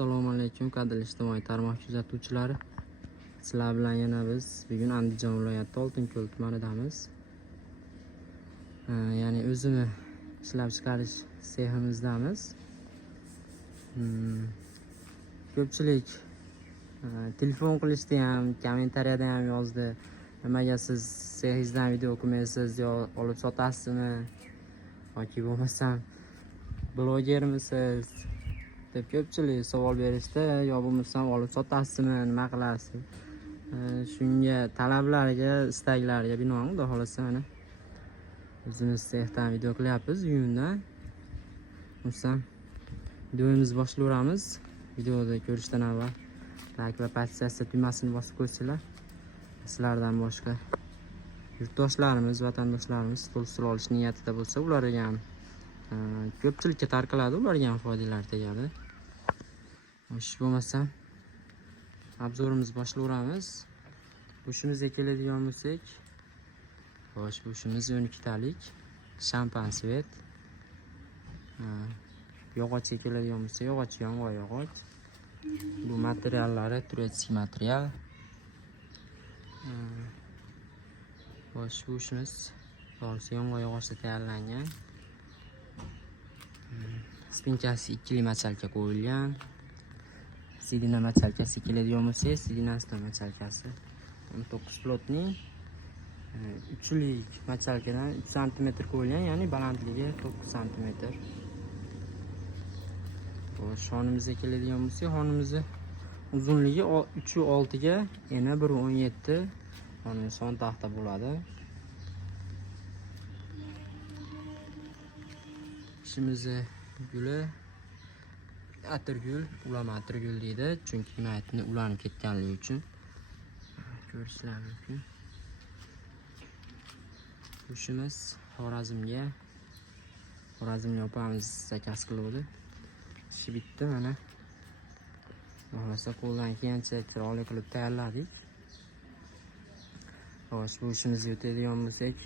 Assalomu alaykum qadrli ijtimoiy tarmoq kuzatuvchilari. Sizlar bilan yana biz bugun Andijon viloyati Oltinko'l tumanidamiz. Ya'ni o'zini ishlab chiqarish seximizdamiz. Ko'pchilik telefon qilishdi ham, kommentariyada ham yozdi. Nimaga siz sexingizdan video ko'rmaysiz, yo olib sotasizmi yoki bo'lmasam blogermisiz deb ko'pchilik savol berishdi. Yo bo'lmasam olib sotasizmi, nima qilasiz? Shunga talablarga, istaklarga binoan xudo xolasa mana o'zimiz sexdan video qilyapmiz uyimdan. Bo'lsam videomizni boshlayveramiz. Videoni ko'rishdan avval like va podpisatsiya tugmasini bosib qo'ysanglar, sizlardan boshqa yurtdoshlarimiz, vatandoshlarimiz stol olish niyatida bo'lsa, ularga ham ko'pchilikka tarqaladi, ularga ham foydalar tegadi. Shu bo'lmasa obzorimizni boshlayveramiz. Go'shtimizga keladigan bo'lsak, go'shtimiz 12 talik shampan-svet. Yog'ochga keladigan bo'lsa, yog'och yong'oq yog'och. Bu materiallari turetskiy material. Go'shtimiz yong'oq yog'ochda tayyorlangan. Spinkasi 2 machalka qo'yilgan. Sidina machalkasi keladigan bo'lsa, sidinasidan machalkasi 19 plotning 3lik machalkadan 3 cm qo'yilgan, ya'ni balandligi 9 cm. Shonimizga keladigan bo'lsa, xonimizni uzunligi 3.6 ga yana 1.17 xonimiz son taxta bo'ladi. Ishimizni guli atirgul, ulama atirgul deydi, chunki maytni ulanib ketganligi uchun. Ko'rishlar mumkin. Go'shtimiz Xorazmga opamiz zakaz qiluvdi. Ishi bitdi mana. Xohlasa qo'ldan kelgancha chiroyli qilib tayyorladik. Xo'sh, bu ishimizga o'tadigan bo'lsak,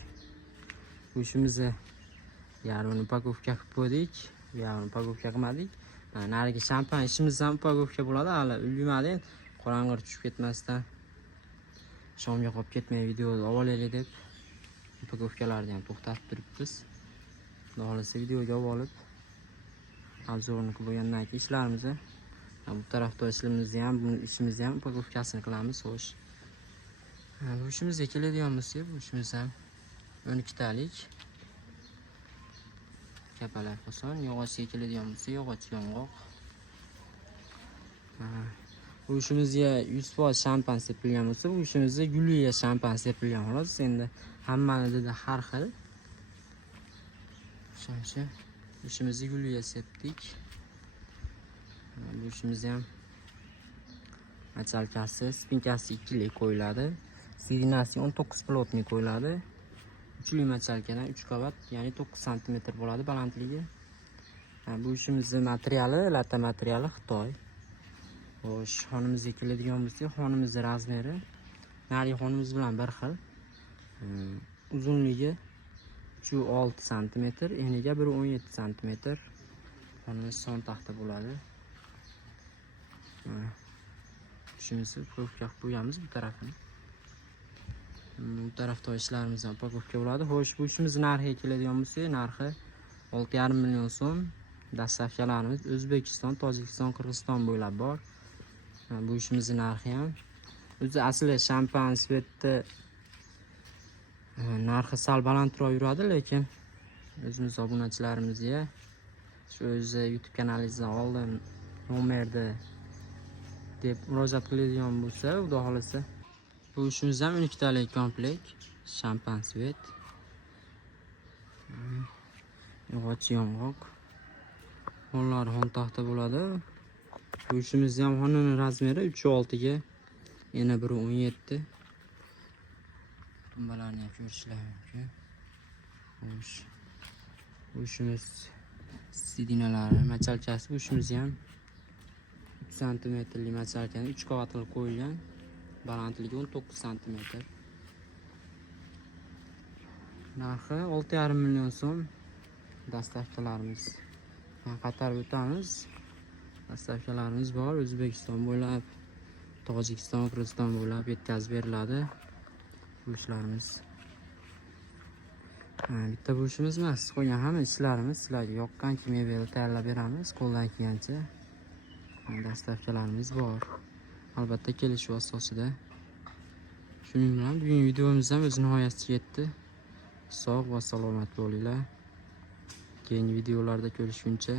bu ishimizni yarmini upakovka qilib qo'ydik, yarmini upakovka qilmadik. Narigi shampan ishimiz ham upakovka bo'ladi, hali ulgurmadi. Qorong'i tushib ketmasdan, shomga qolib ketmay videoni olaylik deb upakovkalarni ham to'xtatib turibmiz. Xudo xolasa videoga olib obzorni qilib bo'lgandan keyin ishlarimizni bu tarafda ishimizni ham upakovkasini qilamiz. Xo'sh. Bu ishimizga keladigan bo'lsak, bu ishimiz ham 12 talik kapalak oson. Yog'ochga keladigan bo'lsa, yog'och yong'oq. Bu ishimizga 100% shampan sepilgan bo'lsa, bu ishimizga gulliya shampan sepilgan. Xolos, endi hammanida har xil. Shuncha ishimizni gulliya sepdik. Bu ishimiz ham machalkasi, spinkasi 2lik qo'yiladi. Sidinasi 19 plotni qo'yiladi. 3lik machalkadan 3 qavat, ya'ni 9 cm bo'ladi balandligi. Bu ishimizning materiali, lata materiali Xitoy. Xo'sh, xonimizga keladigan bo'lsak, xonimizning razmeri narigi xonimiz bilan bir xil. Uzunligi 3.6 cm, eniga 1.17 cm. Xonimiz son taxta bo'ladi. Ishimizni upakovka qilib qo'yamiz bu tarafini. Bu tarafda ishlarimiz ham upakovka bo'ladi. Xo'sh, bu ishimiz narxiga keladigan bo'lsak, narxi 6,5 million so'm. Dastavkalarimiz O'zbekiston, Tojikiston, Qirg'iziston bo'ylab bor. Bu ishimizning narxi ham o'zi asli shampan-svetni narxi sal balandroq yuradi, lekin o'zimiz obunachilarimizga shu o'zi YouTube kanalingizdan oldim nomerni deb murojaat qiladigan bo'lsa, xudo xolasa bu ishimiz ham 12 talik komplekt shampan-svet. Yog'och yong'oq. Xonlar xon taxta bo'ladi. Bu ishimiz ham xonani razmeri 3.6 ga yana 1.17. Tumbalarni ham ko'rishlar mumkin. Xo'sh. Bu ishimiz sidinalari, machalkasi, bu ishimiz ham 3 cm lik machalkani 3 qavat qilib qo'yilgan. Balandligi 19 cm. Narxi 6,5 million so'm. Dastavkalarimiz qatarib o'tamiz. Dastavkalarimiz bor. O'zbekiston bo'ylab, Tojikiston, Qirg'iziston bo'ylab yetkazib beriladi. Go'shtlarimiz. Bitta go'shtimiz emas, qo'ygan hamma ishlarimiz sizlarga yoqqan kimyoviy tayyorlab beramiz qo'ldan kelgancha. Dastavkalarimiz bor. Albatta kelishuv asosida. Shuning bilan bugungi videomiz ham o'z nihoyasiga yetdi. Sog' va salomat bo'linglar. Keyingi videolarda ko'rishguncha